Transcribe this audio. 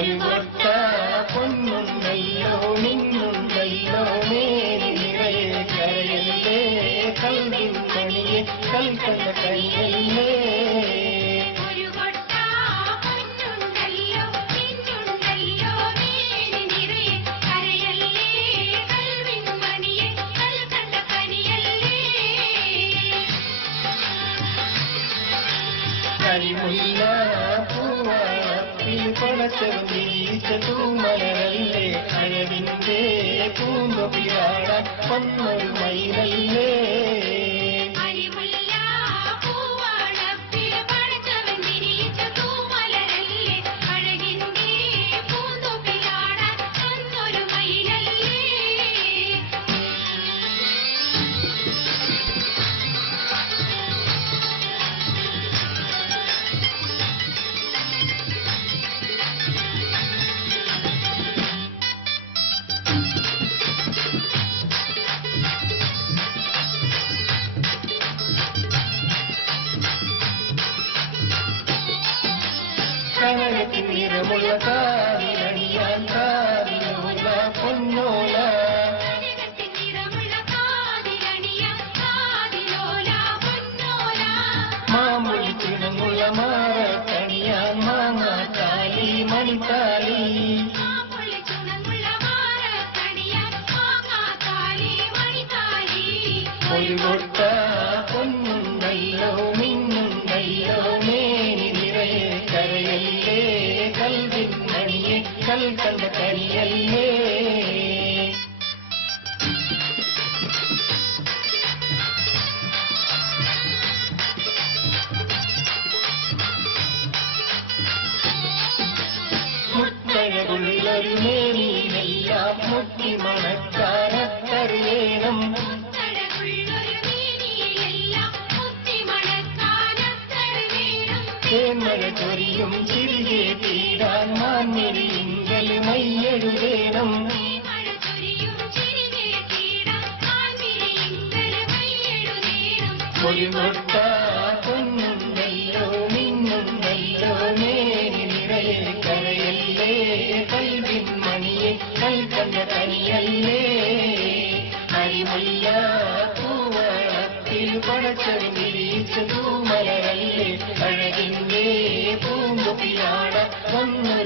ഒരു കൊട്ട പൊന്നുണ്ടല്ലോ മിന്നുണ്ടല്ലോ മേനി നിറയെ കരയല്ലേ കൽവിൻ മണിയെ കൽക്കണ്ട കനിയല്ലേ കരിമുല്ല പൂവാളത്തിൽ പടച്ചവൻ വിരിച്ച തൂമലരല്ലേ അഴവിന്റെ പൂങ്കൊപ്പിയാടാൻ വന്നൊരു മയിലല്ലേ കനകത്തിൻ നിറമുള്ള കാതിലണിയാൻ കാതിലോല പൊന്നോല മാമൊഴി ചിണമുള്ള മാറക്കണിയാൻ മാങ്ങാത്താലി മണിത്താലി ഒരു കൊട്ട പൊന്നുണ്ടല്ലോ മിന്നുണ്ടല്ലോ മേനി നിറയെ കരയല്ലേ കൽവിൻ മണിയെ കൽക്കണ്ട കനിയല്ലേ മുത്തഴകുള്ളൊരു മേനിയിലെല്ലാം മുത്തി മണക്കാനത്തറിയണം തേന്മഴ ചൊരിയും ചിരികെ തീരാൻ മാന്നിരിങ്കൽ മയ്യെഴുതേണം ഒരു കൊട്ട പൊന്നുണ്ടല്ലോ മിന്നുണ്ടല്ലോ മേനി നിറയെ കരയല്ലേ കൽവിൻ മണിയെ കൽക്കണ്ട കനിയല്ലേ അരിമുല്ല പൂവളത്തിൽ പടച്ചവൻ വിരിച്ച തൂമലരല്ലേ അഴകിന്റെ പൂങ്കുപ്പിയാട വന്നു